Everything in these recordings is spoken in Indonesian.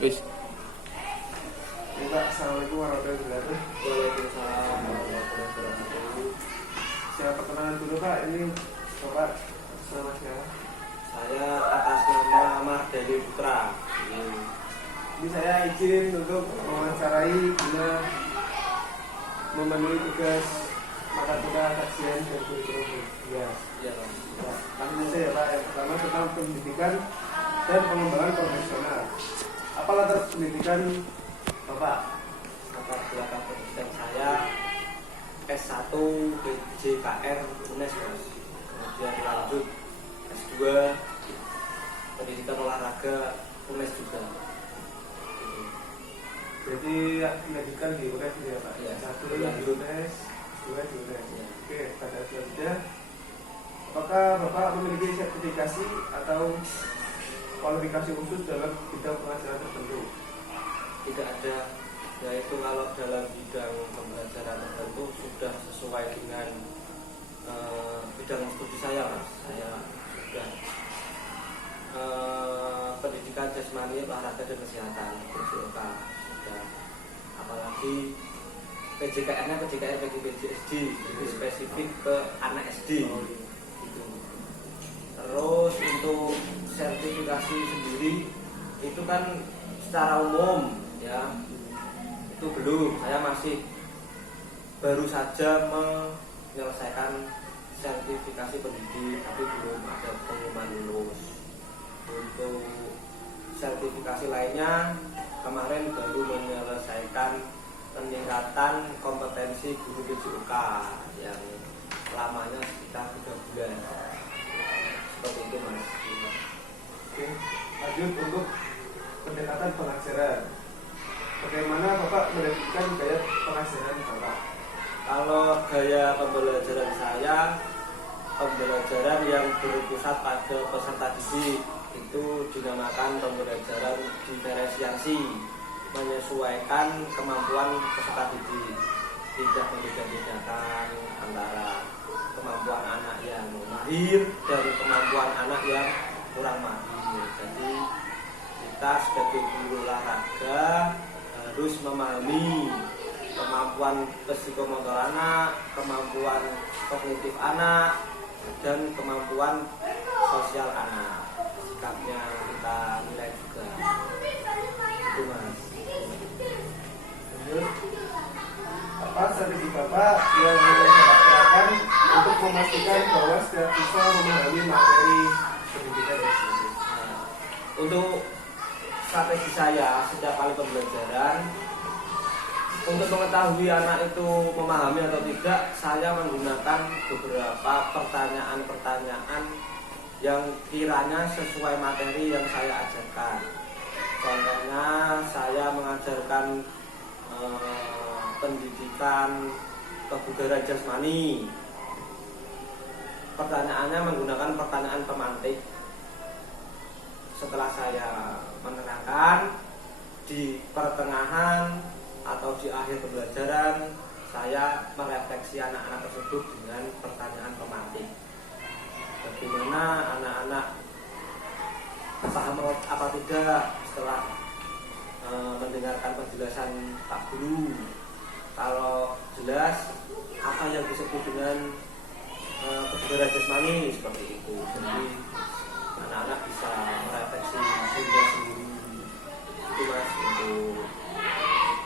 Wis. Bapak, assalamualaikum warahmatullahi wabarakatuh. Waalaikumsalam warahmatullahi wabarakatuh. Saya perkenalan dulu Pak, ini Bapak nama siapa? Saya atas nama Mardani Putra. Ini saya izin untuk mewawancarai guna memenuhi tugas mata kuliah kajian dan kurikulum. Ya, Ya, Pak. langsung saja ya Pak. Yang pertama tentang pendidikan dan pengembangan profesional. Apa latar pendidikan Bapak? Latar belakang pendidikan saya S1 PJKR UNES, Mas. Kemudian lanjut S2 pendidikan olahraga UNES juga. Jadi pendidikan di UNES ya Pak? Iya. Satu di UNES, dua di UNES. Ya. Oke, pada selanjutnya, apakah Bapak memiliki sertifikasi atau kualifikasi khusus dalam bidang pengajaran tertentu? Tidak ada, yaitu kalau dalam bidang pembelajaran tertentu sudah sesuai dengan bidang studi saya, Mas. Saya sudah pendidikan jasmani, olahraga dan kesehatan (PJOK) sudah, apalagi PJKR-nya PJKR PGPJSD, jadi spesifik ke anak SD. Gitu. Terus untuk sertifikasi sendiri itu kan secara umum ya, itu belum, saya masih baru saja menyelesaikan sertifikasi pendidik, tapi belum ada pengumuman lulus. Untuk sertifikasi lainnya kemarin baru menyelesaikan peningkatan kompetensi guru PJOK yang lamanya sekitar 3 bulan. Seperti itu, Mas. Oke, lanjut untuk pendekatan pengajaran. Bagaimana Bapak mendefinisikan gaya pengajaran Bapak? Kalau gaya pembelajaran saya, pembelajaran yang berpusat pada peserta didik, itu dinamakan pembelajaran diferensiasi, menyesuaikan kemampuan peserta didik, tidak membeda-bedakan antara kemampuan anak yang mahir dan kemampuan anak yang kurang mahir. Jadi kita sebagai guru olahraga harus memahami kemampuan psikomotor anak, kemampuan kognitif anak, dan kemampuan sosial anak. Sikapnya kita nilai juga. Itu, Mas. Lanjut, apa strategi Bapak yang dilakukan untuk memastikan bahwa setiap siswa memahami materi pendidikan tersebut? Nah, untuk strategi saya setiap kali pembelajaran, untuk mengetahui anak itu memahami atau tidak, saya menggunakan beberapa pertanyaan-pertanyaan yang kiranya sesuai materi yang saya ajarkan. Contohnya saya mengajarkan pendidikan kebugaran jasmani. Pertanyaannya menggunakan pertanyaan pemantik. Setelah saya menerangkan, di pertengahan atau di akhir pembelajaran, saya merefleksi anak-anak tersebut dengan pertanyaan pemantik. Bagaimana anak-anak paham apa tidak setelah mendengarkan penjelasan Pak Guru? Kalau jelas, apa yang disebut dengan kebugaran jasmani, seperti itu. Jadi anak-anak bisa merefleksi sendiri. Itu, Mas, untuk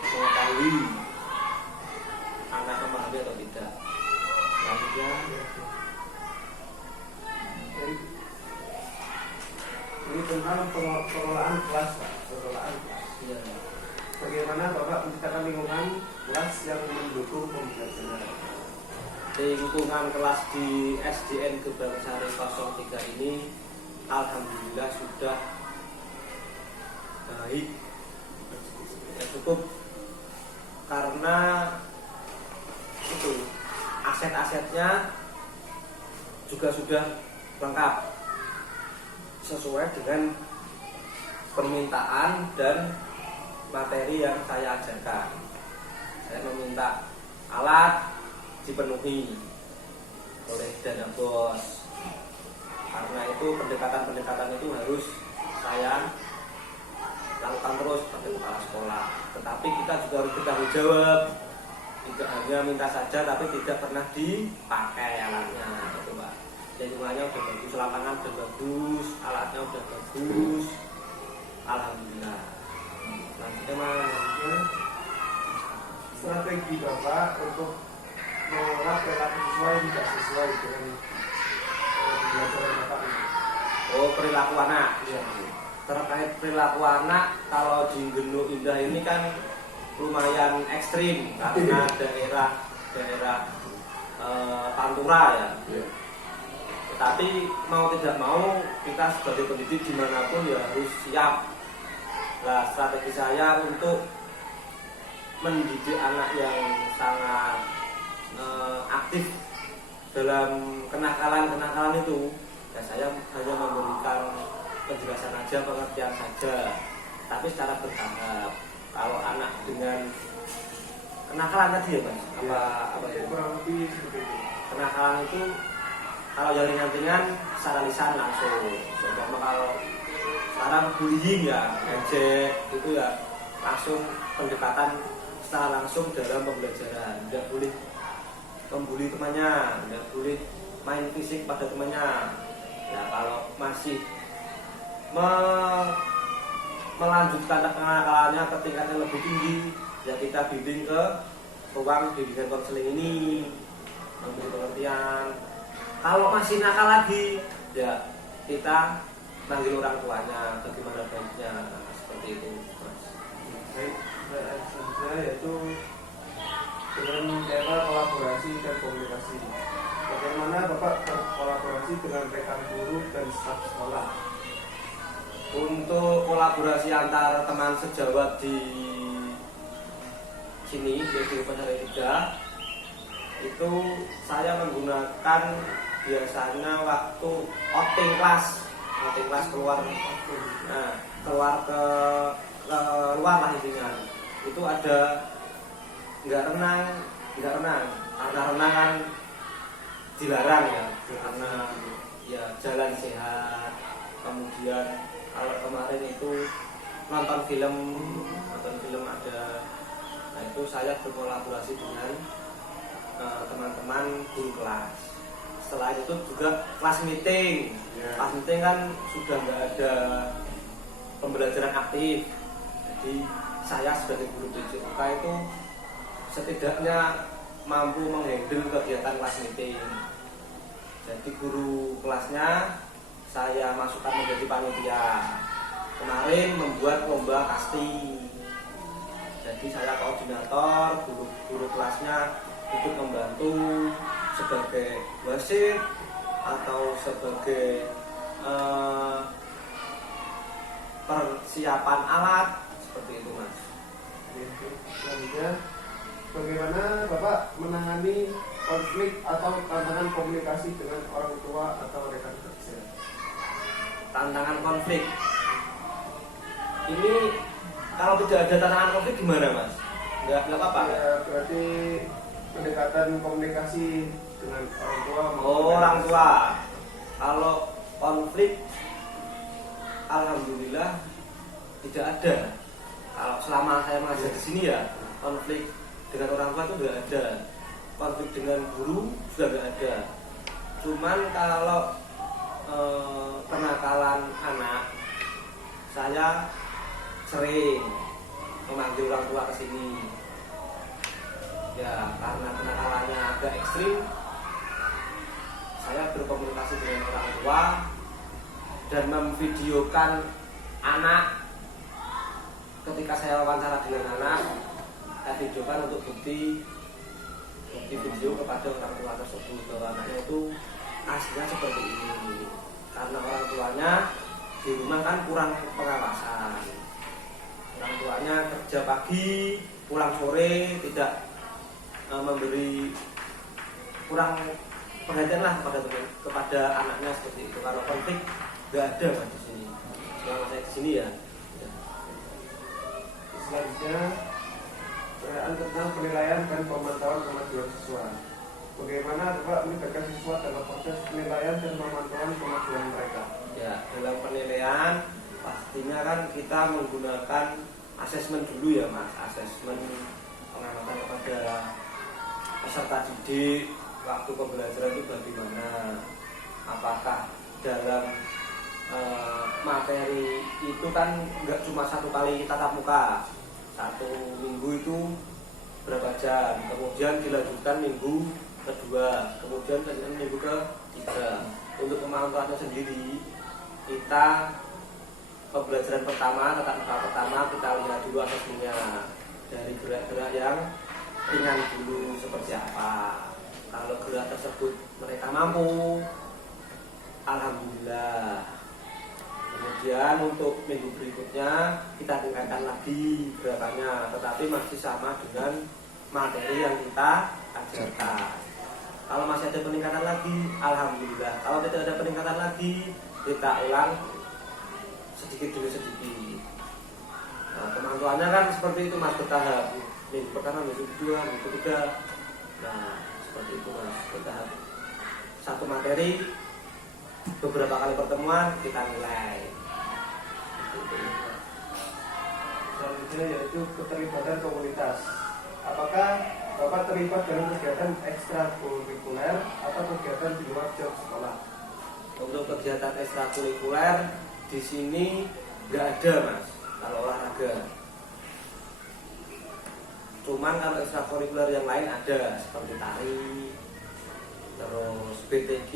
mengetahui anak memahami atau tidak. Selanjutnya, Ini tentang pengelolaan kelas, Pak. Pengelolaan kelas. ya, Bagaimana Bapak menciptakan lingkungan kelas yang mendukung pembelajaran? lingkungan kelas di SDN Gebangsari 03 ini alhamdulillah sudah baik, ya, cukup, karena itu aset-asetnya juga sudah lengkap sesuai dengan permintaan dan materi yang saya ajarkan. Saya meminta alat dipenuhi oleh dana BOS. Karena itu pendekatan-pendekatan itu harus saya lakukan terus pengurus, sebagai kepala sekolah. Tetapi kita juga harus bertanggung jawab. Tidak hanya minta saja, tapi tidak pernah dipakai alatnya, gitu Pak. Lingkungannya udah bagus, lapangan udah bagus, alatnya udah bagus. Alhamdulillah. Lanjutnya Mas. Strategi Bapak untuk mengolah perilaku siswa yang tidak sesuai dengan pembelajaran Bapak ini. Oh, perilaku anak. Iya. Terkait perilaku anak, kalau di Genuk Indah ini kan lumayan ekstrim karena daerah Pantura ya. Iya. Tetapi mau tidak mau kita sebagai pendidik dimanapun ya harus siap. Nah, strategi saya untuk mendidik anak yang sangat aktif dalam kenakalan itu, ya saya hanya memberikan penjelasan aja, pengertian saja, tapi secara bertahap. Kalau anak dengan kenakalan tadi ya Mas, apa itu? Kurang lebih seperti itu. Kenakalan itu kalau yang ringan-ringan secara lisan langsung. Contohnya kalau sekarang bullying ya, ejek itu ya langsung pendekatan secara langsung dalam pembelajaran. Tidak boleh membuli temannya, tidak boleh main fisik pada temannya. Ya kalau masih melanjutkan kenakalannya ke tingkat yang lebih tinggi, ya kita bimbing ke ruang bimbingan konseling ini, memberi pengertian. Kalau masih nakal lagi, ya kita panggil orang tuanya, bagaimana baiknya, seperti itu Mas. Baik, selanjutnya yaitu dengan tema kolaborasi dan komunikasi. Bagaimana Bapak berkolaborasi dengan rekan guru dan staf sekolah? Untuk kolaborasi antar teman sejawat di sini di Pasar 3 itu saya menggunakan biasanya waktu outing kelas keluar, nah keluar ke luar lah intinya. Itu ada nggak renang karena renang kan dilarang ya, karena ya jalan sehat. Kemudian kalau kemarin itu nonton film ada, nah itu saya berkolaborasi dengan teman-teman guru kelas. Selain itu juga kelas meeting. Kelas meeting kan sudah nggak ada pembelajaran aktif, jadi saya sebagai guru PJK itu setidaknya mampu menghandle kegiatan kelas meeting. Jadi guru kelasnya saya masukkan menjadi panitia. Kemarin membuat lomba casting. Jadi saya koordinator, guru kelasnya ikut membantu sebagai wasit atau sebagai persiapan alat, seperti itu Mas. Selanjutnya, bagaimana Bapak menangani konflik atau tantangan komunikasi dengan orang tua atau rekan kerja? Tantangan konflik ini kalau tidak ada tantangan konflik gimana Mas? Nggak apa-apa? Ya, berarti pendekatan komunikasi dengan orang tua. Orang tua. Kalau konflik, alhamdulillah tidak ada. Kalau selama saya mengajar di sini ya, konflik dengan orang tua itu tidak ada. Konflik dengan guru sudah tidak ada. Cuman kalau kenakalan anak, saya sering memanggil orang tua ke sini. Ya karena kenakalannya agak ekstrim, saya berkomunikasi dengan orang tua dan memvideokan anak. Ketika saya wawancara dengan anak, saya videokan untuk bukti video kepada orang tua tersebut bahwa anaknya itu aslinya seperti ini. Karena orang tuanya di rumah kan kurang pengawasan. Orang tuanya kerja pagi, pulang sore, tidak memberi, kurang perhatian lah kepada anaknya seperti itu. Kalau konflik nggak ada Mas di sini. Selama saya di sini ya. Selanjutnya, pertanyaan tentang penilaian dan pemantauan kemajuan siswa. Bagaimana Bapak melibatkan siswa dalam proses penilaian dan pemantauan kemajuan mereka? Ya, dalam penilaian pastinya kan kita menggunakan asesmen dulu ya Mas, asesmen pengamatan kepada peserta didik waktu pembelajaran itu bagaimana, apakah dalam materi itu kan nggak cuma satu kali tatap muka, 1 minggu itu berapa jam, kemudian dilanjutkan minggu kedua, kemudian dilanjutkan minggu ketiga. Untuk pemantauannya sendiri, kita pembelajaran pertama, tatap muka pertama kita lihat dulu asesmennya dari gerak-gerak yang ringan dulu seperti apa. Kalau gerak tersebut mereka mampu, alhamdulillah. Kemudian untuk minggu berikutnya kita tingkatkan lagi gerakannya, tetapi masih sama dengan materi yang kita ajarkan. Kalau masih ada peningkatan lagi, alhamdulillah. Kalau tidak ada peningkatan lagi, kita ulang sedikit demi sedikit. Nah, pemantauannya kan seperti itu Mas, bertahap. Minggu pertama, minggu kedua, minggu ketiga. Nah, seperti itu Mas, bertahap. Satu materi, beberapa kali pertemuan kita nilai. Selanjutnya yaitu keterlibatan komunitas. Apakah Bapak terlibat dalam kegiatan ekstrakurikuler atau kegiatan di luar jam sekolah? Untuk kegiatan ekstrakurikuler di sini nggak ada Mas, kalau olahraga. Cuman kalau ekstrakurikuler yang lain ada, seperti tari, terus BTQ,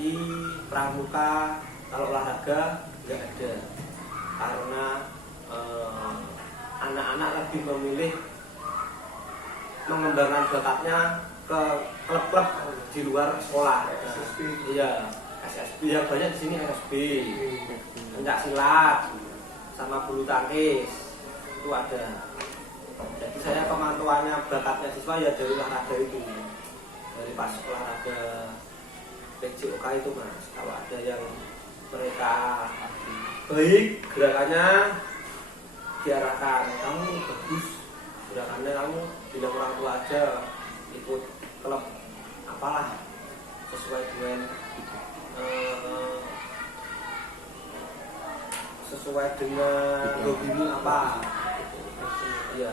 pramuka. Kalau olahraga nggak ada, karena anak-anak lebih memilih mengembangkan bakatnya ke klub-klub di luar sekolah. SSB. Iya, SSB yang banyak di sini SSB, pencak silat, sama bulu tangkis itu ada. Jadi saya pemantauannya bakatnya siswa ya dari olahraga itu, dari pas olahraga PJOK itu Mas. Kalau ada yang mereka baik gerakannya, diarahkan, kamu bagus gerakannya, kamu bilang orang tua aja ikut klub apalah sesuai dengan hobimu apa. Iya.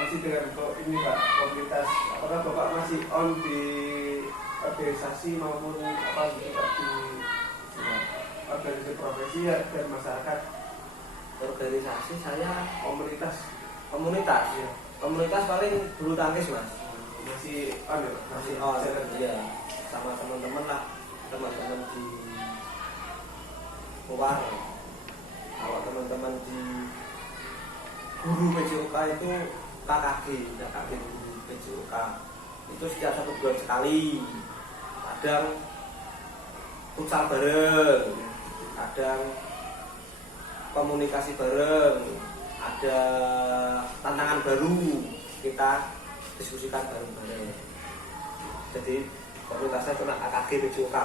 Masih dengan ini Pak, komunitas. Apakah Bapak masih on di organisasi maupun apa gitu Pak, di organisasi profesi dan masyarakat? Organisasi saya Komunitas. ya. Komunitas paling bulu tangkis Mas. Masih on ya? Masih on. Iya. Sama teman-teman lah, teman-teman di luar. Kalau teman-teman di guru PJOK itu KKG guru PJOK itu setiap 1 bulan sekali, kadang futsal bareng, kadang komunikasi bareng, ada tantangan baru kita diskusikan bareng-bareng. Jadi komunitasnya cuma KKG PJOK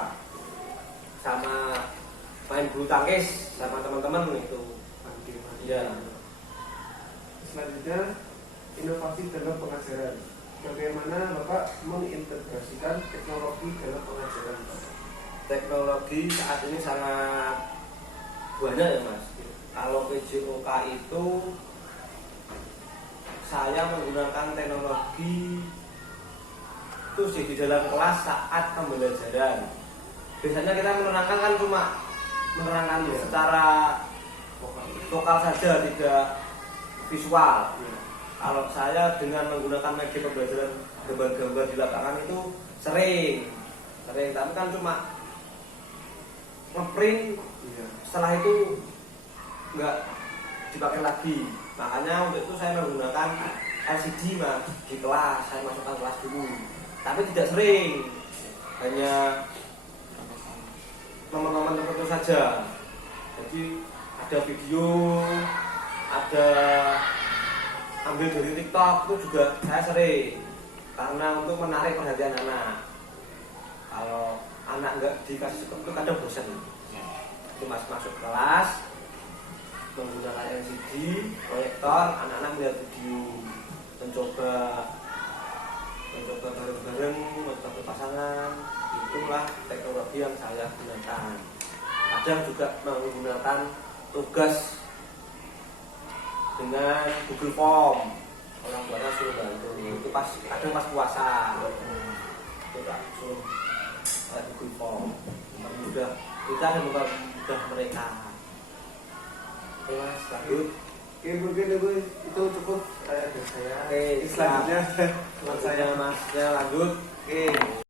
sama main bulu tangkis sama teman-teman itu. Iya. Selanjutnya, inovasi dalam pengajaran. Bagaimana Bapak mengintegrasikan teknologi dalam pengajaran? Teknologi saat ini sangat banyak ya Mas. Kalau PJOK itu saya menggunakan teknologi itu di dalam kelas saat pembelajaran. Biasanya kita menerangkan kan cuma menerangkan secara vokal saja, tidak visual. Kalau saya dengan menggunakan media pembelajaran gambar-gambar di lapangan itu sering, tapi kan cuma ngeprint, setelah itu nggak dipakai lagi. Makanya untuk itu saya menggunakan LCD Mas di kelas, saya masukkan kelas dulu. Tapi tidak sering, hanya momen-momen tertentu saja. Jadi ada video, ada ambil dari TikTok itu juga saya sering, karena untuk menarik perhatian anak. Kalau anak nggak dikasih itu kadang bosan. Itu masuk kelas menggunakan LCD, proyektor, anak-anak melihat video, mencoba bareng-bareng, mencoba pasangan. Itulah teknologi yang saya gunakan. Kadang juga menggunakan tugas dengan Google Form. Orang tuanya suruh bantu. Itu pas kadang pas puasa. Itu tak suruh Google Form. Mempermudah kita dan mempermudah mereka. Oke mas, lanjut. Oke mungkin itu cukup dari saya. Oke, selanjutnya saya masnya lanjut. Oke.